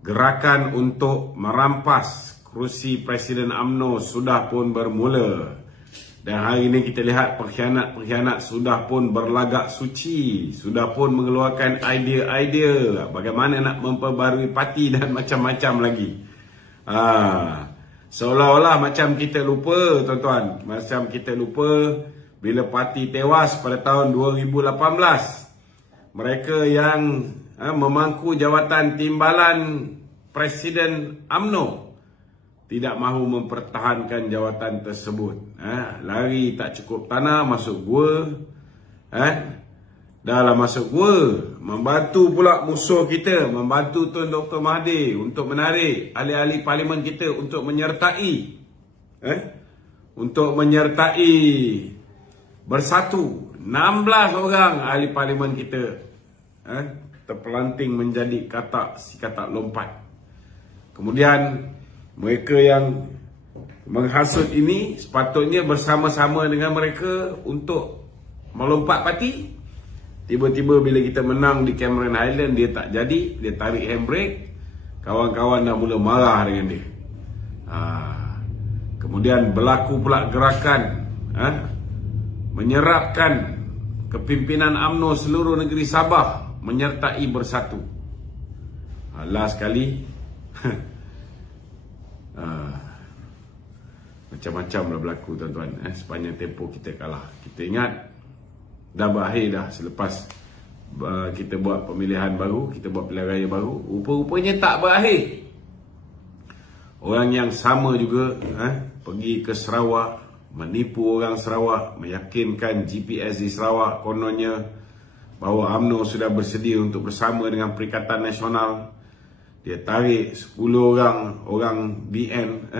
Gerakan untuk merampas kerusi Presiden UMNO sudah pun bermula. Dan hari ini kita lihat pengkhianat-pengkhianat sudah pun berlagak suci, sudah pun mengeluarkan idea-idea bagaimana nak memperbarui parti dan macam-macam lagi. Seolah-olah macam kita lupa, tuan-tuan, macam kita lupa bila parti tewas pada tahun 2018. Mereka yang memangku jawatan timbalan Presiden UMNO tidak mahu mempertahankan jawatan tersebut. Lari tak cukup tanah, masuk gua. Dalam masuk gua, membantu pula musuh kita, membantu Tun Dr. Mahathir untuk menarik ahli-ahli parlimen kita untuk menyertai bersatu 16 orang ahli parlimen kita terpelanting menjadi katak si katak lompat. Kemudian mereka yang menghasut ini sepatutnya bersama-sama dengan mereka untuk melompat parti. Tiba-tiba bila kita menang di Cameron Highland, dia tak jadi, dia tarik handbrake. Kawan-kawan dah mula marah dengan dia. Kemudian berlaku pula gerakan menyerapkan kepimpinan UMNO seluruh negeri Sabah menyertai bersatu. Last sekali macam-macam lah berlaku, tuan-tuan. Sepanjang tempoh kita kalah. Kita ingat dah berakhir dah selepas kita buat pemilihan baru, kita buat pilihan raya baru. Rupa-rupanya tak berakhir. Orang yang sama juga pergi ke Sarawak, menipu orang Sarawak, meyakinkan GPS di Sarawak kononnya bahawa UMNO sudah bersedia untuk bersama dengan Perikatan Nasional. Dia tarik 10 orang BN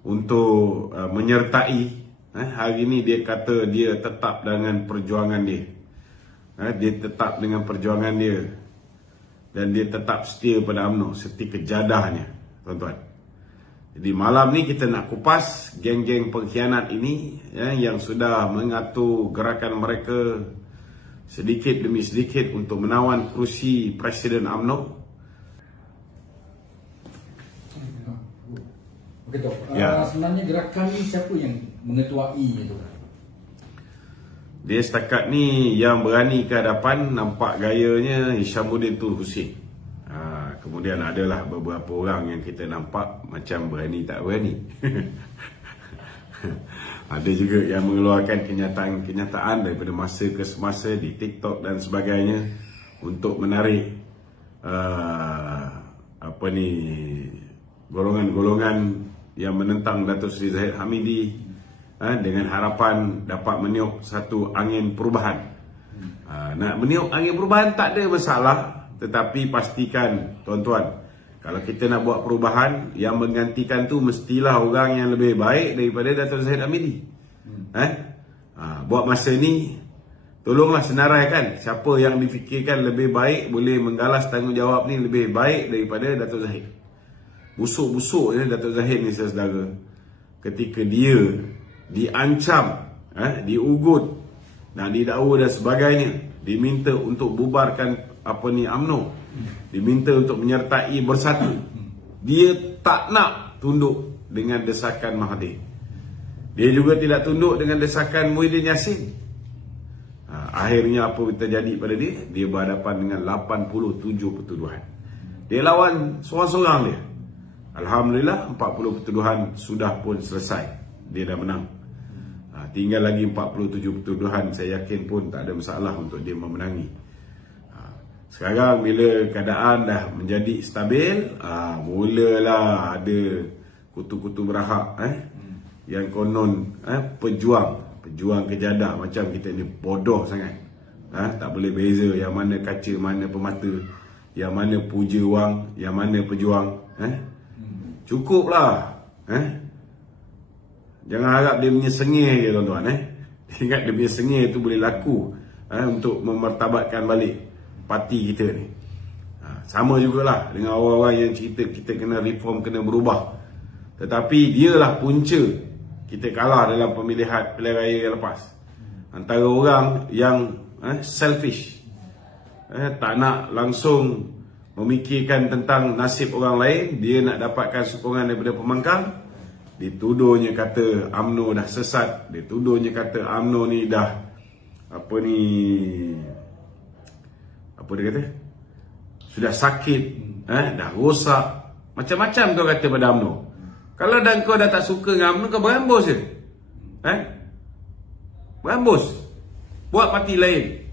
untuk menyertai. Hari ini dia kata dia tetap dengan perjuangan dia. Dia tetap dengan perjuangan dia. Dan dia tetap setia pada UMNO, seperti kejadahnya, tuan-tuan. Jadi malam ni kita nak kupas geng-geng pengkhianat ini yang sudah mengatur gerakan mereka sedikit demi sedikit untuk menawan kerusi Presiden UMNO. Okey, sebenarnya gerakan ni siapa yang mengetuai itu? Dia setakat ni yang berani ke hadapan, nampak gayanya Hishamuddin Tun Hussein. Kemudian adalah beberapa orang yang kita nampak macam berani tak berani. Ada juga yang mengeluarkan kenyataan daripada masa ke semasa di TikTok dan sebagainya untuk menarik golongan-golongan yang menentang Datuk Seri Zahid Hamidi dengan harapan dapat meniup satu angin perubahan. Nak meniup angin perubahan tak ada masalah, tetapi pastikan, tuan-tuan, kalau kita nak buat perubahan, yang menggantikan tu mestilah orang yang lebih baik daripada Datuk Zahid Hamidi. Buat masa ni, tolonglah senaraikan siapa yang difikirkan lebih baik boleh menggalas tanggungjawab ni lebih baik daripada Datuk Zahid. Busuk-busuk Datuk Zahid ni, saudara, ketika dia diancam, diugut, nak didakwa dan sebagainya, diminta untuk bubarkan UMNO, diminta untuk menyertai bersatu, dia tak nak tunduk dengan desakan Mahathir. Dia juga tidak tunduk dengan desakan Muhyiddin Yassin. Akhirnya apa yang terjadi pada dia? Dia berhadapan dengan 87 pertuduhan. Dia lawan seorang-seorang dia. Alhamdulillah 40 pertuduhan sudah pun selesai. Dia dah menang. Tinggal lagi 47 pertuduhan, saya yakin pun tak ada masalah untuk dia memenangi. Sekarang bila keadaan dah menjadi stabil, mulalah ada kutu-kutu berahak yang konon pejuang kejadah macam kita ni bodoh sangat. Tak boleh beza yang mana kaca, mana pemata, yang mana puja wang, yang mana pejuang. Cukuplah. Jangan harap dia punya sengih je, tuan-tuan. Ingat dia punya sengih tu boleh laku untuk memartabatkan balik parti kita ni. Sama jugalah dengan orang-orang yang cerita kita kena reform, kena berubah. Tetapi dialah punca kita kalah dalam pilihan raya yang lepas. Antara orang yang selfish, tak nak langsung memikirkan tentang nasib orang lain, dia nak dapatkan sokongan daripada pembangkang. Dituduhnya kata UMNO dah sesat, dituduhnya kata UMNO ni dah apa dia kata, sudah sakit, dah rosak, macam-macam kau kata pada UMNO. Kalau dah kau dah tak suka dengan UMNO, kau berambus je, berambus, buat parti lain.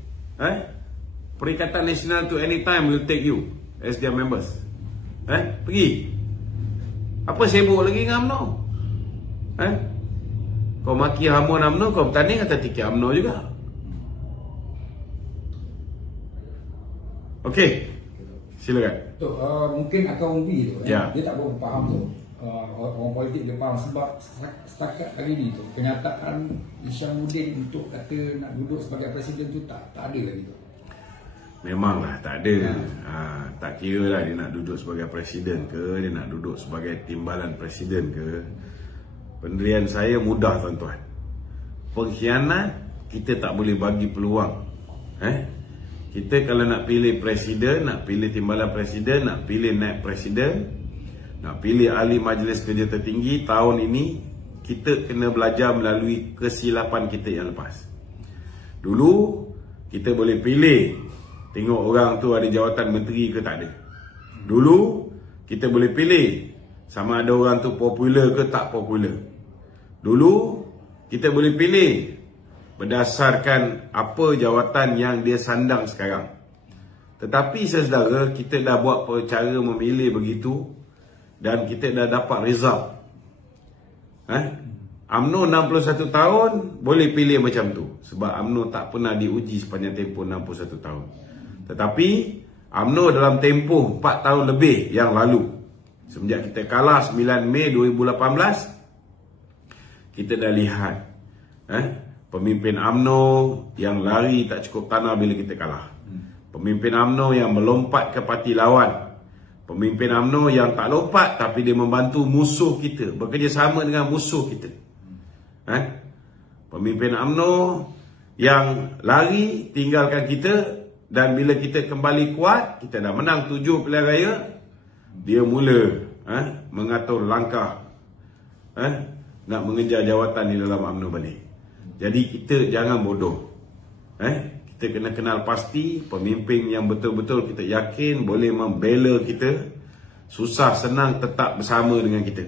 Perikatan Nasional tu anytime will take you as their members. Pergi. Apa sibuk lagi dengan UMNO? Kau maki hamun UMNO, kau bertanding atas tiket UMNO juga. Okey, silakan. Mungkin Akang Umbi tu, Ya. dia tak berapa faham tu. Orang politik dia faham sebab setakat hari ni tu kenyataan Hishamuddin untuk kata nak duduk sebagai presiden tu tak ada lagi tu. Memanglah tak ada. Tak kira lah dia nak duduk sebagai presiden ke, dia nak duduk sebagai timbalan presiden ke. Pendirian saya mudah, tuan-tuan. Pengkhianat kita tak boleh bagi peluang. Kita kalau nak pilih presiden, nak pilih timbalan presiden, nak pilih naib presiden, nak pilih ahli majlis kerja tertinggi, tahun ini kita kena belajar melalui kesilapan kita yang lepas. Dulu kita boleh pilih, tengok orang tu ada jawatan menteri ke tak ada. Dulu kita boleh pilih sama ada orang tu popular ke tak popular. Dulu kita boleh pilih berdasarkan apa jawatan yang dia sandang sekarang. Tetapi saudara, kita dah buat cara memilih begitu dan kita dah dapat result. UMNO 61 tahun boleh pilih macam tu sebab UMNO tak pernah diuji sepanjang tempoh 61 tahun. Tetapi UMNO dalam tempoh 4 tahun lebih yang lalu, semenjak kita kalah 9 Mei 2018, kita dah lihat pemimpin UMNO yang lari tak cukup tanah bila kita kalah. Pemimpin UMNO yang melompat ke parti lawan. Pemimpin UMNO yang tak lompat tapi dia membantu musuh kita, bekerjasama dengan musuh kita. Pemimpin UMNO yang lari tinggalkan kita, dan bila kita kembali kuat, kita dah menang 7 pilihan raya, dia mula mengatur langkah nak mengejar jawatan di dalam UMNO balik. Jadi kita jangan bodoh. Kita kena kenal pasti pemimpin yang betul-betul kita yakin boleh membela kita, susah senang tetap bersama dengan kita.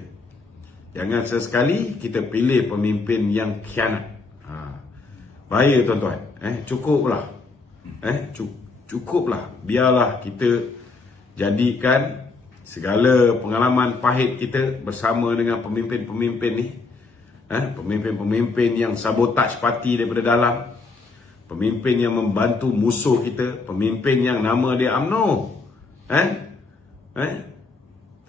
Jangan sesekali kita pilih pemimpin yang khianat. Bahaya, tuan-tuan. Cukuplah. Cukuplah. Biarlah kita jadikan segala pengalaman pahit kita bersama dengan pemimpin-pemimpin ni, pemimpin-pemimpin yang sabotaj parti daripada dalam, pemimpin yang membantu musuh kita, pemimpin yang nama dia UMNO,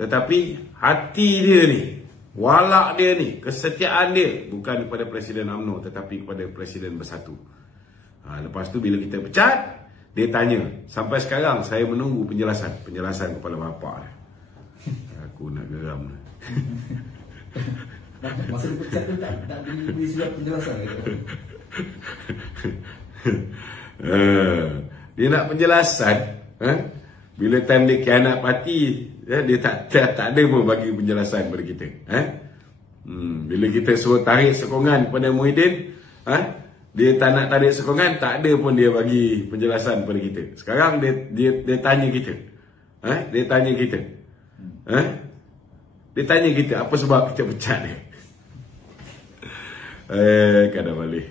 tetapi hati dia ni, walak dia ni, kesetiaan dia bukan kepada Presiden UMNO tetapi kepada Presiden Bersatu. Lepas tu bila kita pecat, dia tanya, sampai sekarang saya menunggu penjelasan kepala bapa dia. Aku nak geram. Masa dia pecat tu tak diberi surat penjelasan gitu. Dia nak penjelasan. Bila time dia khianat parti, dia tak ada pun bagi penjelasan kepada kita. Bila kita suruh tarik sokongan kepada Muhyiddin, dia tak nak tarik sokongan, tak ada pun dia bagi penjelasan kepada kita. Sekarang dia tanya kita. Dia tanya kita. Dia tanya kita apa sebab kita pecat dia. Kadang balik.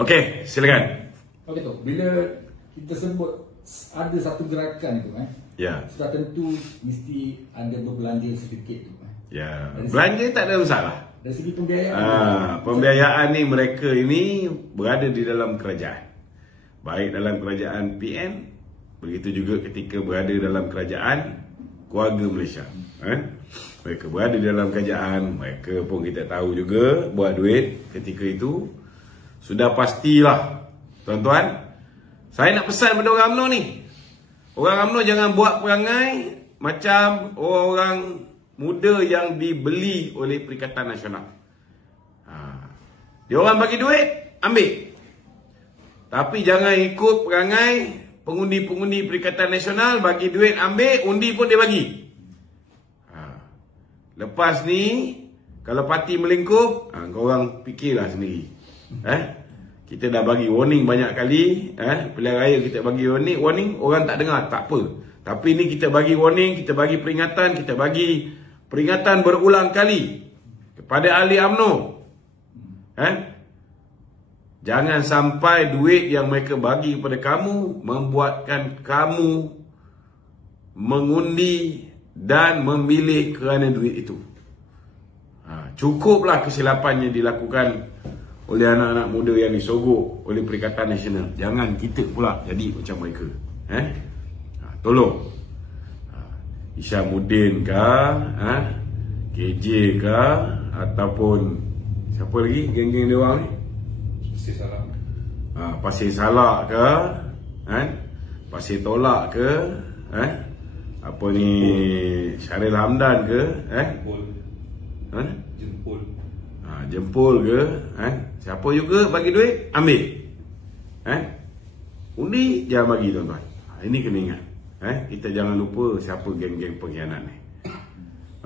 Okey, silakan. Okey tu, bila kita sebut ada satu gerakan itu, Ya. sudah tentu mesti ada berbelanja sedikit tu. Ya, belanja tak ada masalah. Dari segi pembiayaan. Pembiayaan ni mereka ini berada di dalam kerajaan. Baik dalam kerajaan PN, begitu juga ketika berada dalam kerajaan keluarga Malaysia. Mereka berada di dalam kerajaan, mereka pun kita tahu juga buat duit ketika itu. Sudah pastilah, tuan-tuan, saya nak pesan pada orang UMNO ni. Orang UMNO jangan buat perangai macam orang muda yang dibeli oleh Perikatan Nasional. Dia orang bagi duit, ambil. Tapi jangan ikut perangai pengundi-pengundi Perikatan Nasional, bagi duit ambil, undi pun dia bagi. Lepas ni, kalau parti melingkup, korang fikirlah sendiri. Kita dah bagi warning banyak kali. Pilihan raya kita bagi warning, orang tak dengar, tak apa. Tapi ni kita bagi warning, kita bagi peringatan, kita bagi peringatan berulang kali kepada ahli UMNO. Jangan sampai duit yang mereka bagi kepada kamu membuatkan kamu mengundi dan memilih kerana duit itu. Cukuplah kesilapan yang dilakukan oleh anak-anak muda yang disogok oleh Perikatan Nasional. Jangan kita pula jadi macam mereka. Tolong. Isyamuddin kah, KJ kah, ataupun siapa lagi geng-geng dia orang ni? Pasir Salak ke, Pasir Tolak ke, apa ni, Syaril Hamdan ke, Jempol ke, siapa juga bagi duit, ambil. Undi jangan bagi, tuan-tuan. Ini kena ingat. Kita jangan lupa siapa geng-geng pengkhianat ni.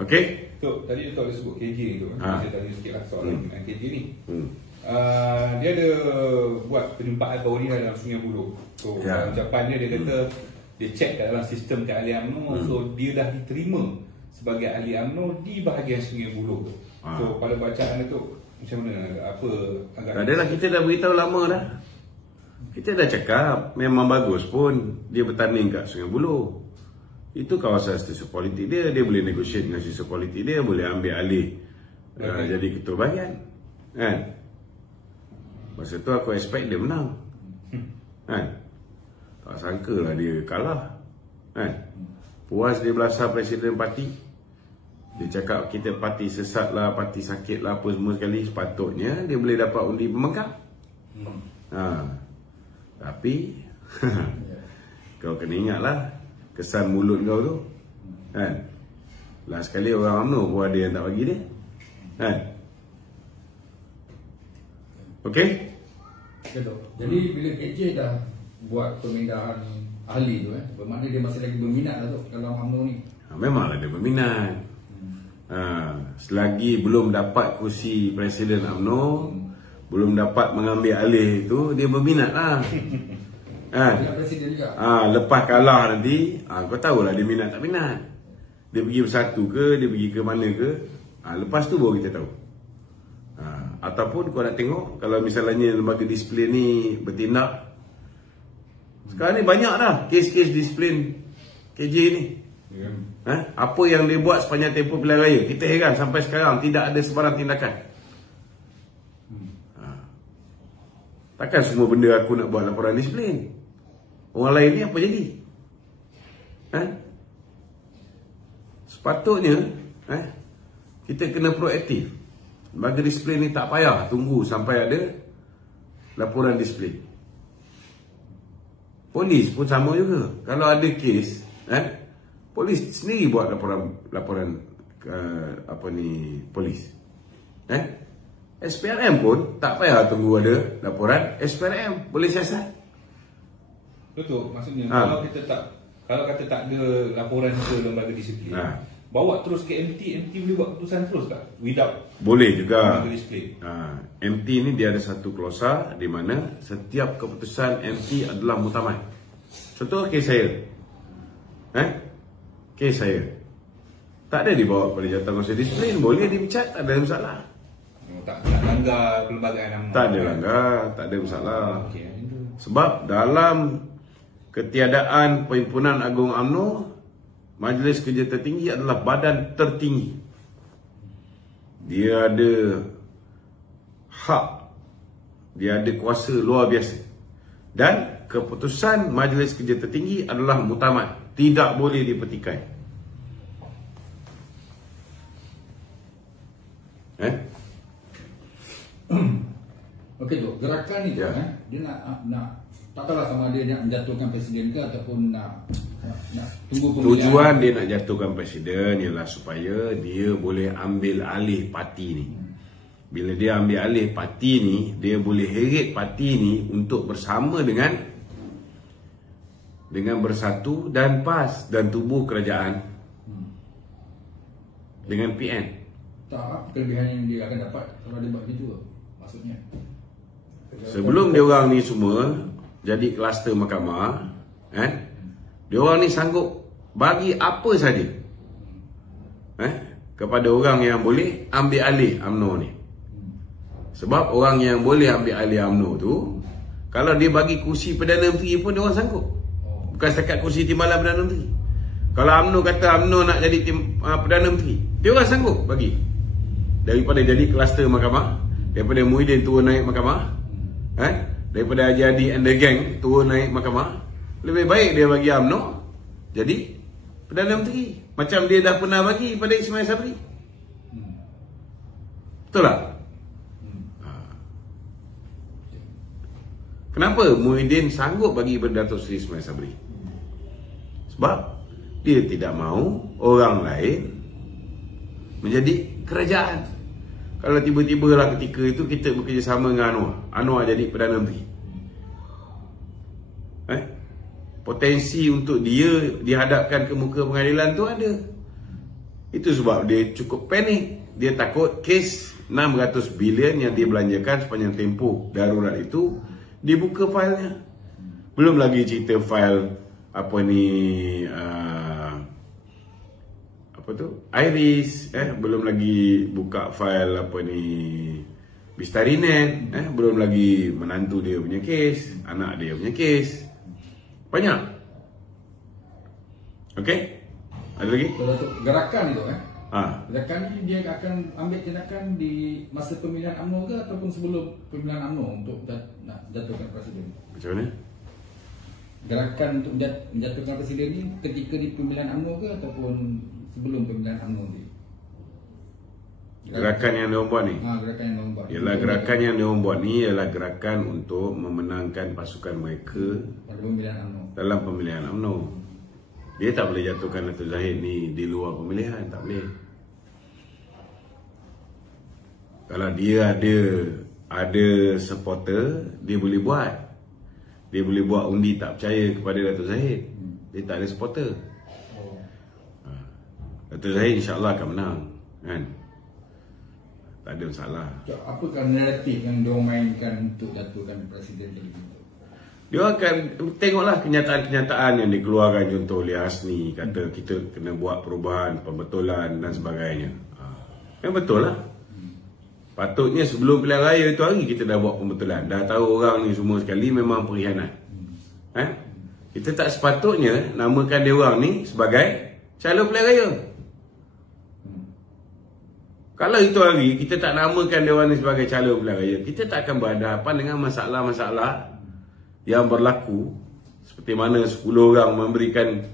Okey? Tok, tadi Tok sebut KJ tu. Saya tanya sikitlah soalan dengan KJ ni. Dia ada buat penyumpahan tahun ni dalam Sungai Buloh. So, ucapan dia kata dia check kat dalam sistem kat ahli UMNO. So, dia dah diterima sebagai ahli UMNO di bahagian Sungai Buloh tu. So, pada bacaan dia tu, macam mana? Apa agak... Tak adalah, kita dah beritahu lama dah. Kita dah cakap, memang bagus pun dia bertanding kat Sungai Buloh. Itu kawasan stesen politik dia. Dia boleh negotiate dengan stesen politik dia, boleh ambil alih jadi ketua bahagian. Masa tu aku expect dia menang. Tak sangka lah dia kalah. Puas dia belasah presiden parti. Dia cakap kita parti sesat lah, parti sakit lah, apa semua sekali. Sepatutnya dia boleh dapat undi pemengkap. Tapi kau kena ingat lah kesan mulut kau tu. Last sekali orang UMNO pun ada yang tak bagi dia. Okey? Betul. Jadi bila KJ dah buat pemindahan ahli tu, bermakna dia masih lagi berminat lah tu dalam UMNO ni. Memanglah dia berminat. Selagi belum dapat kursi presiden UMNO, belum dapat mengambil alih itu, dia berminat lah. Presiden juga. Lepas kalah nanti, kau tahulah dia minat tak minat. Dia pergi bersatu ke, dia pergi ke mana ke, lepas tu baru kita tahu. Ataupun kau nak tengok, kalau misalnya lembaga disiplin ni bertindak, sekarang ni banyak dah kes-kes disiplin KJ ni. Apa yang dia buat sepanjang tempoh pilihan raya, kita heran sampai sekarang tidak ada sebarang tindakan. Takkan semua benda aku nak buat laporan disiplin. Orang lain ni apa jadi? Sepatutnya kita kena proaktif. Lembaga disiplin ni tak payah tunggu sampai ada laporan disiplin. Polis pun sama juga. Kalau ada kes, polis sendiri buat laporan polis. SPRM pun tak payah tunggu ada laporan SPRM, boleh siasat. Betul, maksudnya kalau kata tak ada laporan ke lembaga disiplin, bawa terus ke MT boleh buat keputusan terus tak? Without boleh juga. Lembaga disiplin. MT ni dia ada satu klausa di mana setiap keputusan MT adalah muktamad. Contoh kes saya. Kes saya. Tak ada dibawa pada jawatan disiplin, boleh dipecat, tak ada masalah. Tak langgar perlembagaan UMNO. Tak ada langgar, tak ada masalah. Sebab dalam ketiadaan Perhimpunan Agung UMNO, Majlis Kerja Tertinggi adalah badan tertinggi. Dia ada hak, dia ada kuasa luar biasa. Dan keputusan Majlis Kerja Tertinggi adalah muktamad, tidak boleh dipetikai. Okey tu, gerakan ni dia nak tak tahulah sama ada nak menjatuhkan presiden ke ataupun nak tunggu pemilihan. Tujuan dia nak jatuhkan presiden ialah supaya dia boleh ambil alih parti ni. bila dia ambil alih parti ni, dia boleh heret parti ni untuk bersama dengan bersatu dan PAS dan tubuh kerajaan dengan PN. Tak, apa kelebihan yang dia akan dapat kalau dia buat begitu maksudnya? Sebelum dia orang ni semua jadi kluster mahkamah, dia orang ni sanggup bagi apa saja kepada orang yang boleh ambil alih UMNO ni. Sebab orang yang boleh ambil alih UMNO tu, kalau dia bagi kursi Perdana Menteri pun dia orang sanggup. Bukan setakat kursi timbalan Perdana Menteri. Kalau UMNO kata UMNO nak jadi Perdana Menteri, dia orang sanggup bagi. Daripada jadi kluster mahkamah, daripada Muhyiddin turun naik mahkamah, daripada Haji Hadi and the gang turun naik mahkamah, lebih baik dia bagi UMNO jadi Perdana Menteri, macam dia dah pernah bagi pada Ismail Sabri. Betul tak? Kenapa Muhyiddin sanggup bagi Datuk Seri Ismail Sabri? Sebab dia tidak mahu orang lain menjadi kerajaan. Kalau tiba-tiba lah ketika itu kita bekerjasama dengan Anwar jadi Perdana Menteri, potensi untuk dia dihadapkan ke muka pengadilan tu ada. Itu sebab dia cukup panik. Dia takut kes 600 bilion yang dia belanjakan sepanjang tempoh darurat itu dibuka failnya. Belum lagi cerita fail Iris, belum lagi buka fail Bistarinet, belum lagi menantu dia punya kes, anak dia punya kes. Banyak. Okey? Ada lagi? Gerakan itu gerakan ni dia akan ambil tindakan di masa pemilihan UMNO ke ataupun sebelum pemilihan UMNO untuk nak jatuhkan presiden? Macam mana? Gerakan untuk menjatuhkan presiden ni ketika di pemilihan UMNO ke ataupun sebelum pemilihan UMNO ni? Gerakan yang dia buat ni? Gerakan yang dia buat. Gerakan yang dia buat ni ialah gerakan untuk memenangkan pasukan mereka pada pemilihan UMNO. Dalam pemilihan UMNO. Dia tak boleh jatuhkan Datuk Zahid ni di luar pemilihan, tak boleh. Kalau dia ada supporter, dia boleh buat. Dia boleh buat undi tak percaya kepada Datuk Zahid. Dia tak ada supporter. Datuk Zahid insya-Allah akan menang, kan? Tak ada masalah. Apakah naratif yang dia mainkan untuk jatuhkan presiden ini? Dia akan tengoklah kenyataan-kenyataan yang dikeluarkan, contoh oleh Hasni kata kita kena buat perubahan, pembetulan dan sebagainya. Yang betul lah. Patutnya sebelum pilihan raya itu hari kita dah buat pembetulan. Dah tahu orang ni semua sekali memang pengkhianat. Kita tak sepatutnya namakan dia orang ni sebagai calon pilihan raya. Kalau itu hari kita tak namakan dia orang ni sebagai calon pilihan raya, kita tak akan berhadapan dengan masalah-masalah yang berlaku seperti mana 10 orang memberikan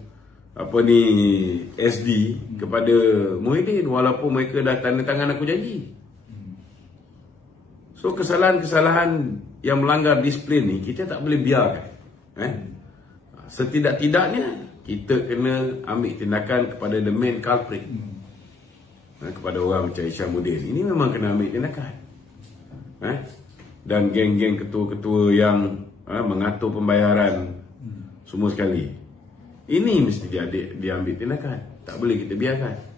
SD kepada Muhyiddin walaupun mereka dah tanda tangan aku janji. So kesalahan-kesalahan yang melanggar disiplin ni kita tak boleh biarkan. Setidak-tidaknya kita kena ambil tindakan kepada the main culprit. Kepada orang macam Isyamuddin ini memang kena ambil tindakan. Dan geng-geng ketua-ketua yang mengatur pembayaran semua sekali. Ini mesti diambil tindakan. Tak boleh kita biarkan.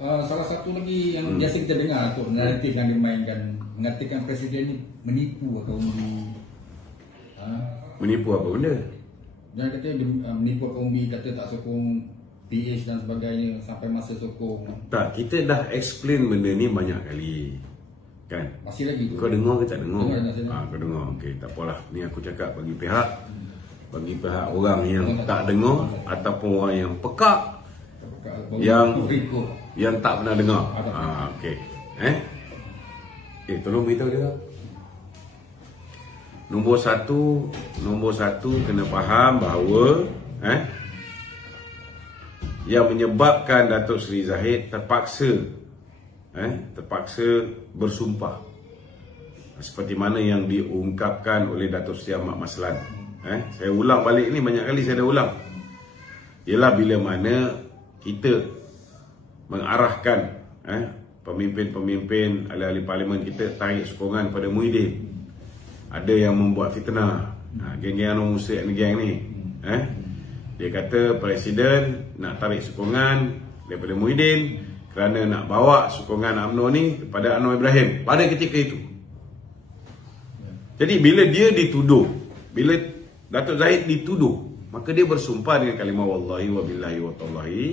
Salah satu lagi yang biasa kita dengar tu, naratif yang dimainkan, mengatakan presiden ni menipu atau menipu apa benda? Jangan kata dia menipu kaum umbi, kata tak sokong PH dan sebagainya sampai masa sokong. Tak, kita dah explain benda ni banyak kali. Kan? Masih lagi tu. Kau dengar ke tak dengar? Kau dengar. Okey, tak apalah. Ni aku cakap bagi pihak orang yang tak dengar ataupun orang yang pekak yang tak pernah dengar. Okey. Tolong beritahu dia. Nombor satu kena faham bahawa yang menyebabkan Datuk Seri Zahid terpaksa bersumpah seperti mana yang diungkapkan oleh Datuk Seri Ahmad Maslan. Saya ulang balik ni, banyak kali saya dah ulang. Ialah bila mana kita mengarahkan pemimpin-pemimpin ahli-ahli parlimen kita tarik sokongan pada Muhyiddin. Ada yang membuat fitnah, geng-geng Anwar Musa and geng ni. Dia kata presiden nak tarik sokongan daripada Muhyiddin kerana nak bawa sokongan UMNO ni kepada Anwar Ibrahim pada ketika itu. Jadi bila dia dituduh, bila Datuk Zahid dituduh, maka dia bersumpah dengan kalimah wallahi wa billahi wa tallahi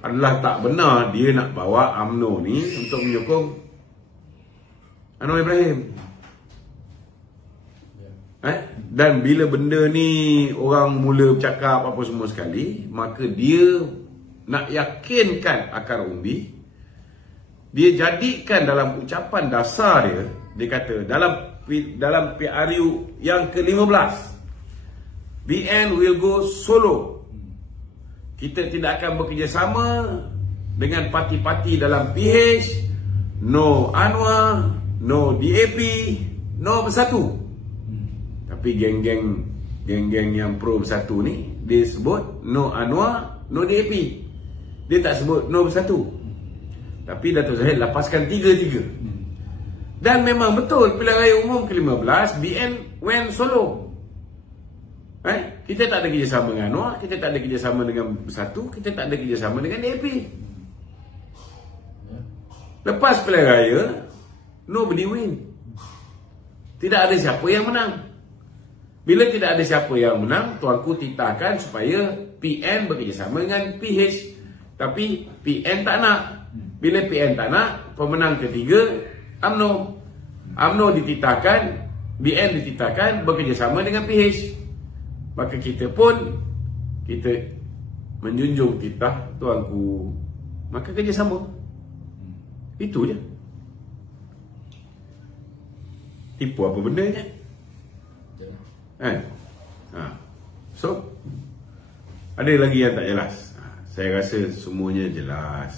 adalah tak benar dia nak bawa UMNO ni untuk menyokong Anwar Ibrahim. Dan bila benda ni orang mula bercakap apa semua sekali, maka dia nak yakinkan akar umbi, dia jadikan dalam ucapan dasar dia kata dalam PRU yang ke-15, BN will go solo. Kita tidak akan bekerjasama dengan parti-parti dalam PH, no Anwar, no DAP, no Bersatu. Tapi geng-geng yang pro Bersatu ni dia sebut no Anwar, no DAP. Dia tak sebut no Bersatu. Tapi Datuk Zahid lapaskan tiga-tiga. Dan memang betul pilihan raya umum ke-15 BN went solo. Kita tak ada kerjasama dengan Anwar, kita tak ada kerjasama dengan Bersatu, kita tak ada kerjasama dengan DAP. Lepas pilihan raya, nobody win. Tidak ada siapa yang menang. Bila tidak ada siapa yang menang, tuanku titahkan supaya PN bekerjasama dengan PH. Tapi PN tak nak. Bila PN tak nak, pemenang ketiga UMNO. UMNO dititahkan, BN dititahkan bekerjasama dengan PH. Maka kita menjunjung titah tuanku, maka kerjasama. Itu je. Tipu apa bendanya? So ada lagi yang tak jelas? Saya rasa semuanya jelas.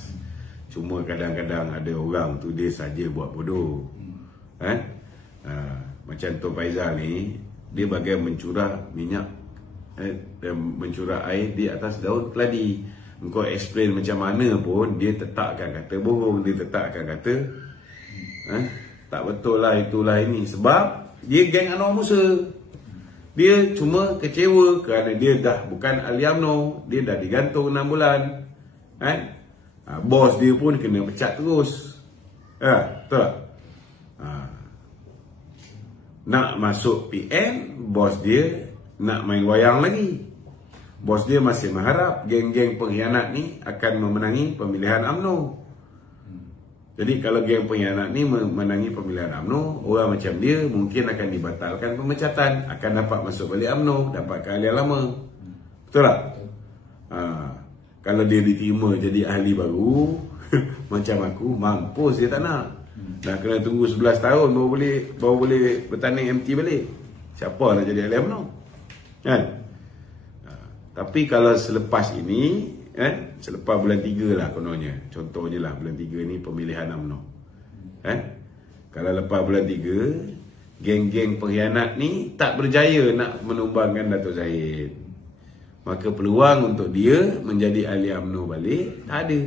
Cuma kadang-kadang ada orang tu dia saja buat bodoh. Macam Tok Faizal ni, dia bagai mencurah minyak mencurah air di atas daun keladi. Engkau explain macam mana pun, dia tetap akan kata bohong. Dia tetap akan kata tak betul lah, itulah ini. Sebab dia geng Anwar Musa. Dia cuma kecewa kerana dia dah bukan ahli UMNO. Dia dah digantung 6 bulan. Bos dia pun kena pecat terus. Betul. Nak masuk PN, bos dia nak main wayang lagi. Bos dia masih mengharap geng-geng pengkhianat ni akan memenangi pemilihan UMNO. Jadi kalau geng pengkhianat ni memenangi pemilihan UMNO, orang macam dia mungkin akan dibatalkan pemecatan, akan dapat masuk balik UMNO, dapat keahlian lama. Betul tak? Kalau dia diterima jadi ahli baru macam aku, mampus dia tak nak. Dah kena tunggu 11 tahun baru boleh bertanding MT balik. Siapa nak jadi ahli UMNO? Kan? Tapi kalau selepas ini, selepas bulan 3 lah kononnya, contohnya lah bulan 3 ni pemilihan UMNO. Kalau lepas bulan 3, geng-geng pengkhianat ni tak berjaya nak menumbangkan Datuk Zahid, maka peluang untuk dia menjadi ahli UMNO balik tak ada.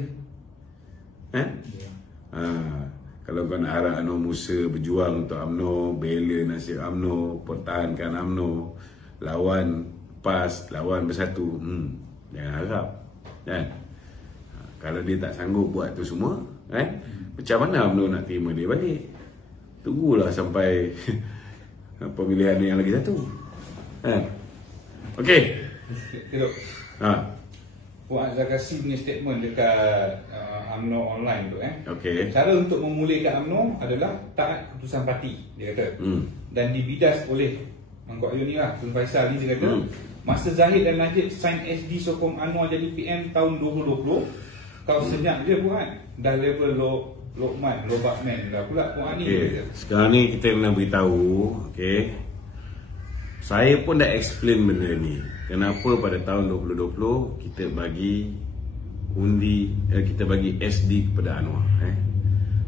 Kalau kau nak harap Anwar Musa berjuang untuk UMNO, bela nasib UMNO, pertahankan UMNO, lawan PAS, lawan Bersatu, jangan harap. Kalau dia tak sanggup buat tu semua, macam mana UMNO nak terima dia balik? Tunggulah sampai pemilihan yang lagi satu. Okey. Puan Zakasi punya statement dekat UMNO online tu Okay. Cara untuk memulihkan UMNO adalah taat keputusan parti, dia kata. Dan dibidas oleh Mangkok Ayun ni lah, Tun Faisal ni, dia kata masa Zahid dan Najib sign SD sokong Anwar jadi PM tahun 2020, kau senyap je Puan, dah level Lokman, Batman dah pula Puan ni. Sekarang ni kita nak beritahu, saya pun dah explain benda ni. Kenapa pada tahun 2020 kita bagi kita bagi SD kepada Anwar.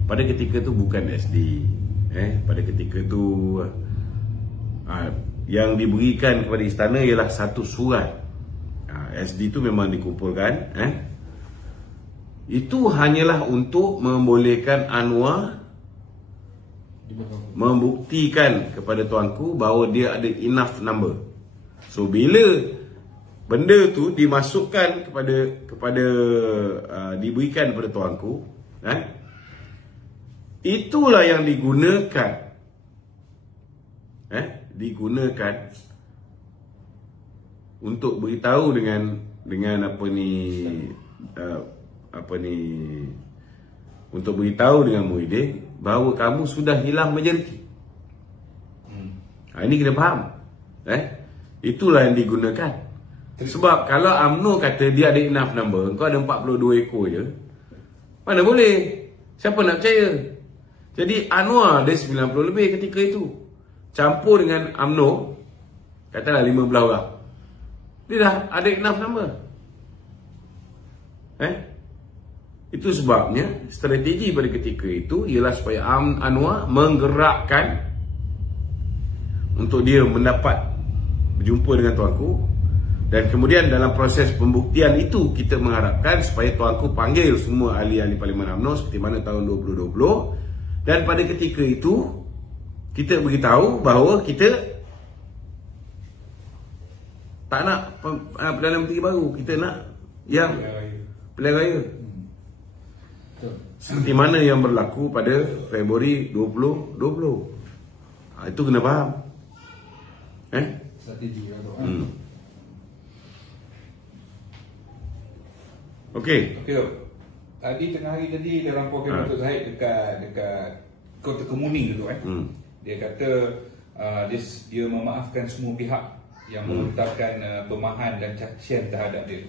Pada ketika tu bukan SD. Pada ketika tu yang diberikan kepada istana ialah satu surat. SD tu memang dikumpulkan itu hanyalah untuk membolehkan Anwar membuktikan kepada tuanku bahawa dia ada enough number. So bila benda tu dimasukkan kepada diberikan kepada tuanku, itulah yang digunakan untuk beritahu dengan untuk beritahu dengan Muhyiddin bahawa kamu sudah hilang majoriti. Ini kena faham. Itulah yang digunakan. Sebab kalau UMNO kata dia ada enough number, kau ada 42 ekor je, mana boleh? Siapa nak percaya? Jadi Anwar ada 90 lebih ketika itu, campur dengan UMNO, katalah 15 orang, dia dah ada enough number. Itu sebabnya strategi pada ketika itu ialah supaya Anwar menggerakkan untuk dia mendapat berjumpa dengan tuanku. Dan kemudian dalam proses pembuktian itu kita mengharapkan supaya tuanku panggil semua ahli-ahli Parlimen UMNO seperti mana tahun 2020. Dan pada ketika itu kita beritahu bahawa kita tak nak Perdana Menteri baru, kita nak yang pilihan raya. Seperti mana yang berlaku pada Februari 2020. Itu kena faham. Strategi lah tu. Okey. Tadi tengah hari tadi dalam program Dr. Zahid dekat Kota Kemuning tu dia kata dia memaafkan semua pihak yang mengutarkan pemahan dan cacian terhadap dia.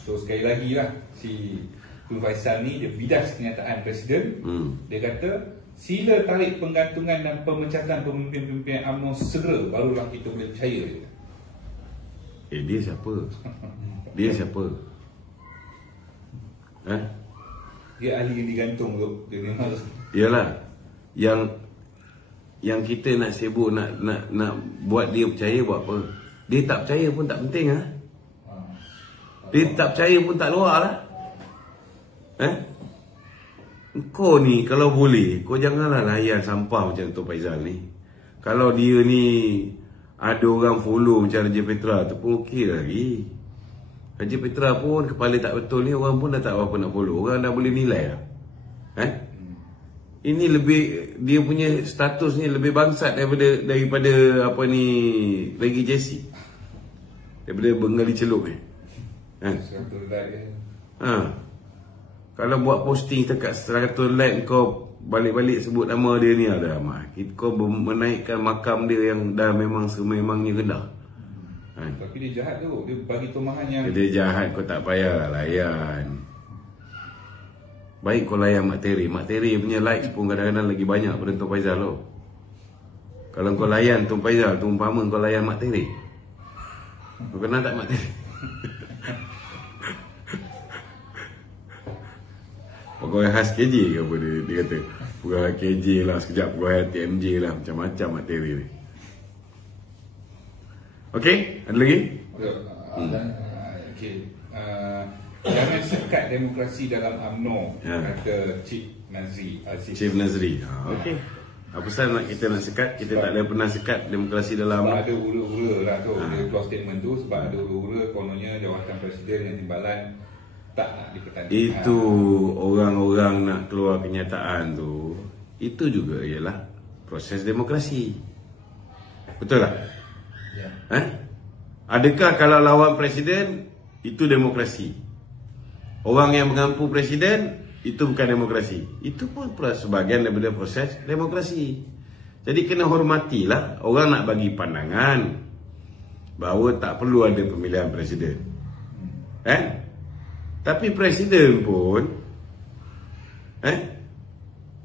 So sekali lagi lah, si Tun Faisal ni dia bidas kenyataan Presiden. Dia kata sila tarik penggantungan dan pemecatan pemimpin-pemimpin UMNO segera, barulah kita boleh percaya. Dia siapa? Dia siapa? Dia ahli yang digantung tu. Dia memang yalah, yang kita nak sibuk nak buat dia percaya buat apa? Dia tak percaya pun tak penting Dia tak percaya pun tak luar lah. Kau ni kalau boleh, kau janganlah layan sampah macam Tok Faizal ni. Kalau dia ni ada orang follow macam Raja Petra tu pun okey lagi. Raja Petra pun kepala tak betul ni, orang pun dah tak apa nak follow. Orang dah boleh nilai lah. Ini lebih, dia punya status ni lebih bangsat daripada apa ni, Lagi Jesse, daripada Bengali Celup ni. Kalau buat posting dekat 100 like, kau balik-balik sebut nama dia ni, ada amat. Kau menaikkan makam dia yang dah memang sememangnya rendah. Tapi dia jahat tu, dia bagi tumahan yang dia jahat, kau tak payah layan. Baik kau layan Mak Terry. Mak Terry punya likes pun kadang-kadang lagi banyak pada Tok Faizal tu. Kalau kau layan Tok Faizal tu, umpama kau layan Mak Terry. Kau kenal tak Mak Terry? Pegawai khas KJ ke apa dia kata? Pegawai KJ lah, sekejap pegawai TMJ lah, macam-macam Mak Terry ni. Okey, ada lagi? Jangan sekat demokrasi dalam UMNO, kata Chief Nazri. Chief Nazri. Okey. Apa pasal kita nak sekat? Kita tak ada pernah sekat demokrasi dalam UMNO. Ada ura-ura lah tu. Dia keluar statement tu sebab ada ura-ura kononnya jawatan Presiden dan Timbalan tak nak dipertandingkan. Itu orang-orang nak keluar kenyataan tu, itu juga ialah proses demokrasi. Betul tak? Adakah kalau lawan Presiden itu demokrasi? Orang yang mengampu Presiden itu bukan demokrasi. Itu pun sebahagian daripada proses demokrasi. Jadi kena hormatilah. Orang nak bagi pandangan bahawa tak perlu ada pemilihan Presiden. Tapi Presiden pun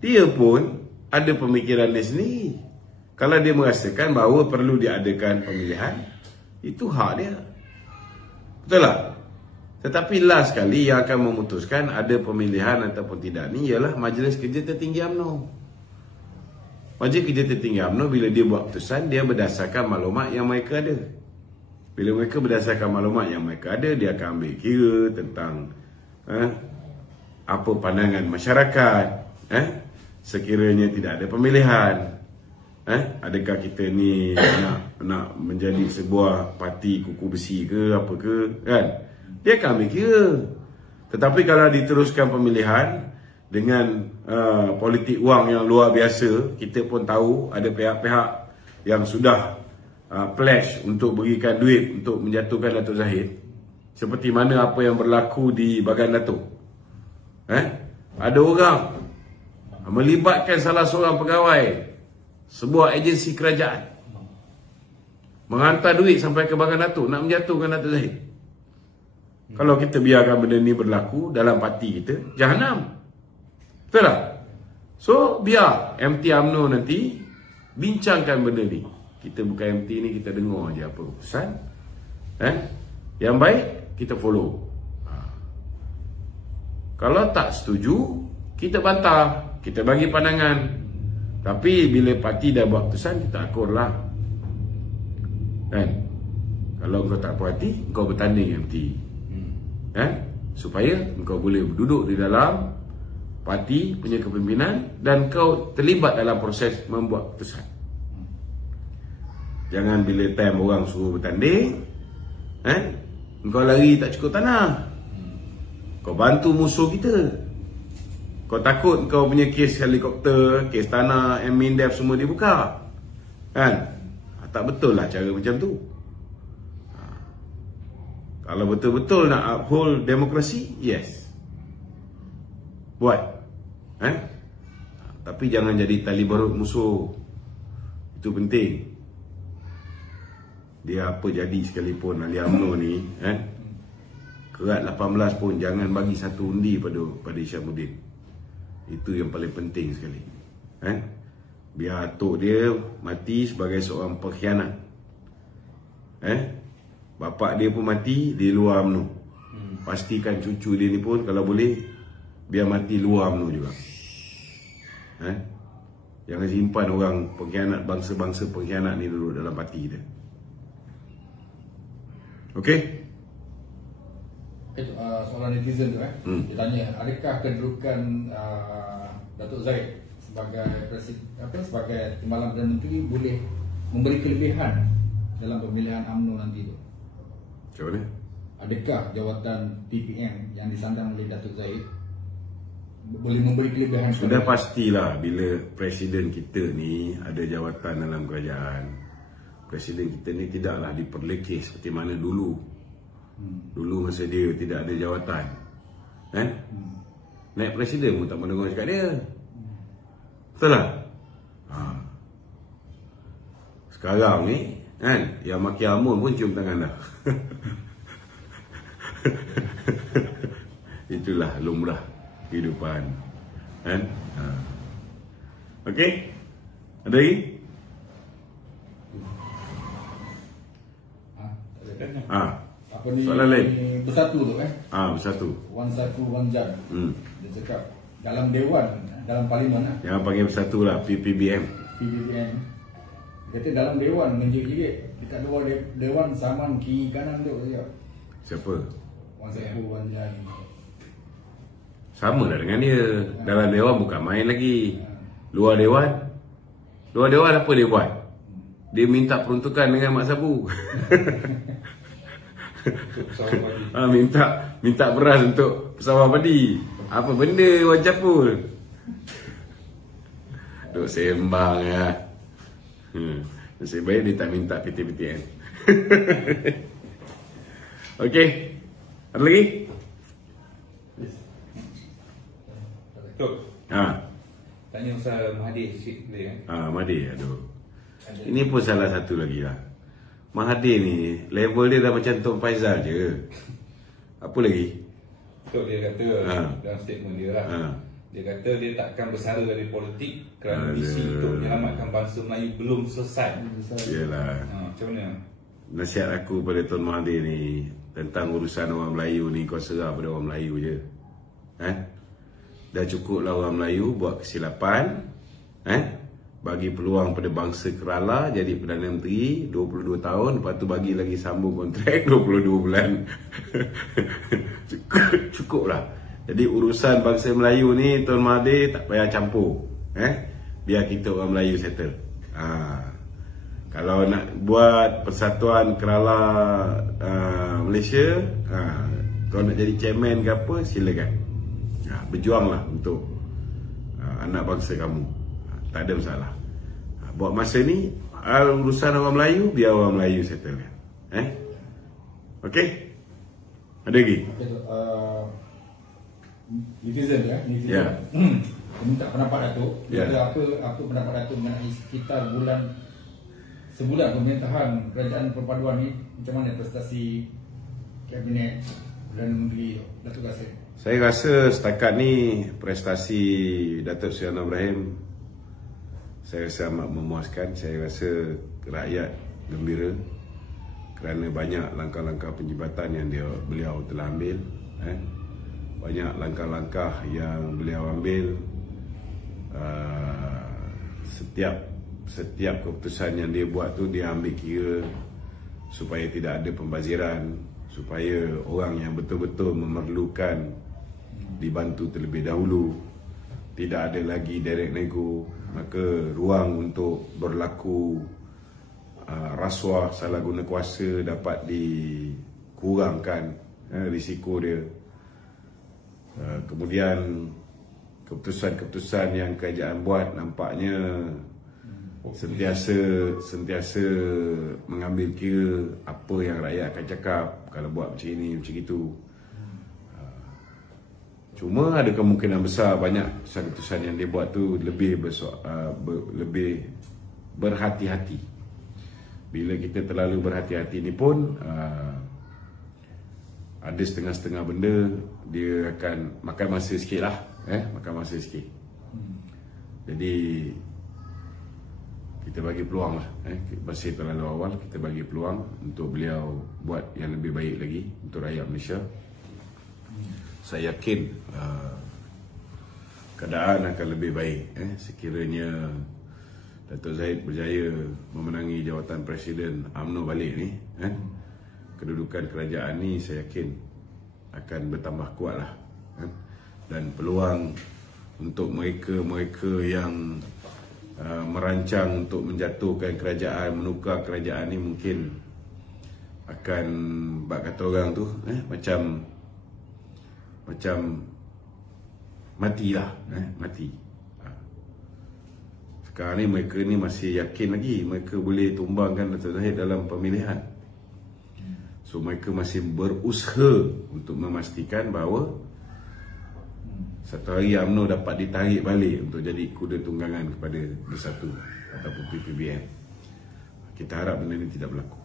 dia pun ada pemikiran dia sendiri. Kalau dia merasakan bahawa perlu diadakan pemilihan, itu hak dia. Betul tak? Tetapi last sekali yang akan memutuskan ada pemilihan ataupun tidak ni ialah Majlis Kerja Tertinggi UMNO. Majlis Kerja Tertinggi UMNO bila dia buat keputusan, dia berdasarkan maklumat yang mereka ada. Bila mereka berdasarkan maklumat yang mereka ada, dia akan ambil kira tentang apa pandangan masyarakat, sekiranya tidak ada pemilihan, adakah kita ni nak menjadi sebuah parti kuku besi ke apa ke, kan? Dia akan ambil kira. Tetapi kalau diteruskan pemilihan dengan politik wang yang luar biasa, kita pun tahu ada pihak-pihak yang sudah pledge untuk berikan duit untuk menjatuhkan Datuk Zahid. Seperti mana apa yang berlaku di Bagan Datuk. Ada orang melibatkan salah seorang pegawai sebuah agensi kerajaan, menghantar duit sampai ke Bagan Datuk nak menjatuhkan Datuk Zahid. Kalau kita biarkan benda ni berlaku dalam parti kita, jahanam. Betul tak? So, biar MT UMNO nanti bincangkan benda ni. Kita bukan MT ni, kita dengar je apa keputusan. Yang baik, kita follow. Kalau tak setuju, kita bantah, kita bagi pandangan. Tapi bila parti dah buat keputusan, kita akur lah. Kalau kau tak puas hati, kau bertanding MT. Supaya kau boleh duduk di dalam parti punya kepimpinan dan kau terlibat dalam proses membuat keputusan. Jangan bila time orang suruh bertanding, kau lari tak cukup tanah. Kau bantu musuh kita. Kau takut kau punya kes helikopter, kes tanah, MINDEF semua dibuka. Tak betul lah cara macam tu. Kalau betul-betul nak uphold demokrasi, yes, buat. Tapi jangan jadi tali barut musuh. Itu penting. Dia apa jadi sekalipun ahli UMNO ni, kerat 18 pun jangan bagi satu undi pada Isyamuddin. Itu yang paling penting sekali. Biar atuk dia mati sebagai seorang pengkhianat. Bapak dia pun mati di luar UMNO. Pastikan cucu dia ni pun kalau boleh biar mati luar UMNO juga. Jangan simpan orang pengkhianat, bangsa-bangsa pengkhianat ni duduk dalam parti dia. Okey? Soalan netizen tu dia tanya, adakah kedudukan Datuk Zahid sebagai sebagai Timbalan Perdana Menteri boleh memberi kelebihan dalam pemilihan UMNO nanti tu? Macam mana? Adakah jawatan PPM yang disandang oleh Datuk Zahid boleh memberi kelebihan? Sudah pastilah bila presiden kita ni ada jawatan dalam kerajaan. Presiden kita ni tidaklah diperlekeh seperti mana dulu. Dulu masa dia tidak ada jawatan, naik presiden pun tak mendengar cakap dia. Betul tak? Sekarang ni yang maki Amun pun cium tangan dah. Itulah lumrah kehidupan. Okey? Ada lagi? Apa ni, soalan lain? Bersatu tu Bersatu. One Satu One Jan. Dia cakap dalam Dewan, dalam Parlimen Jangan panggil Bersatu lah, PPBM. PPBM. Kata dalam Dewan menjerit-jerit, dekat luar Dewan saman kiri kanan tu saja. Siapa? One Satu One Jan. Sama lah dengan dia. Dalam Dewan bukan main lagi. Luar Dewan apa dia buat? Dia minta peruntukan dengan Mak Sabu. minta beras untuk pesawat padi. Apa benda Wan Capul? Duk sembang ya. Nasib baik dia tak minta PT-PTN. Okey. Ada lagi? Tanya pasal Mahathir sikit boleh kan? Mahathir, aduh. Ini pun salah satu lagi lah. Mahathir ni level dia dah macam Tok Faizal je. Apa lagi? Tok dia kata dalam statement dia lah. Dia kata dia takkan bersara dari politik kerana misi untuk menyelamatkan bangsa Melayu belum selesai. Yalah. Macam mana? Nasihat aku pada Tuan Mahathir ni tentang urusan orang Melayu ni, kau serah pada orang Melayu je. Dah cukuplah orang Melayu buat kesilapan, bagi peluang pada bangsa Kerala jadi Perdana Menteri 22 tahun, lepas tu bagi lagi sambung kontrak 22 bulan. Cukuplah. Jadi urusan bangsa Melayu ni Tuan Mahathir tak payah campur. Biar kita orang Melayu settle. Kalau nak buat Persatuan Kerala Malaysia, kalau nak jadi chairman ke apa, silakan. Berjuanglah untuk anak bangsa kamu. Tak ada masalah. Buat masa ni urusan orang Melayu, biar orang Melayu settle. Okey? Ada lagi? Netizen Ya. Minta pendapat Datuk. Apa pendapat Datuk mengenai sekitar sebulan pemerintahan kerajaan perpaduan ni, macam mana prestasi kabinet Perdana Menteri Datuk rasa? Saya rasa setakat ni prestasi Datuk Seri Anwar Ibrahim saya rasa amat memuaskan. Saya rasa rakyat gembira kerana banyak langkah-langkah penjabatan yang beliau telah ambil. Banyak langkah-langkah yang beliau ambil. Setiap keputusan yang dia buat tu dia ambil kira supaya tidak ada pembaziran, supaya orang yang betul-betul memerlukan dibantu terlebih dahulu, tidak ada lagi direct nego, maka ruang untuk berlaku rasuah, salah guna kuasa dapat dikurangkan, risiko dia. Kemudian keputusan-keputusan yang kerajaan buat nampaknya sentiasa mengambil kira apa yang rakyat akan cakap kalau buat macam ini, macam itu. Cuma ada kemungkinan besar banyak keputusan yang dia buat tu lebih berhati-hati. Bila kita terlalu berhati-hati ni pun ada setengah-setengah benda dia akan makan masa sikit lah. Makan masa sikit. Jadi kita bagi peluang lah. Masih terlalu awal, kita bagi peluang untuk beliau buat yang lebih baik lagi untuk rakyat Malaysia. Saya yakin keadaan akan lebih baik sekiranya Datuk Zahid berjaya memenangi jawatan Presiden UMNO balik ni. Kedudukan kerajaan ni saya yakin akan bertambah kuat lah. Dan peluang untuk mereka yang merancang untuk menjatuhkan kerajaan, menukar kerajaan ni mungkin akan bak kata orang tu macam matilah, mati. Sekarang ni mereka ni masih yakin lagi mereka boleh tumbangkan Datuk Zahid dalam pemilihan. So mereka masih berusaha untuk memastikan bahawa satu hari UMNO dapat ditarik balik untuk jadi kuda tunggangan kepada Bersatu ataupun PPBN. Kita harap benda ini tidak berlaku.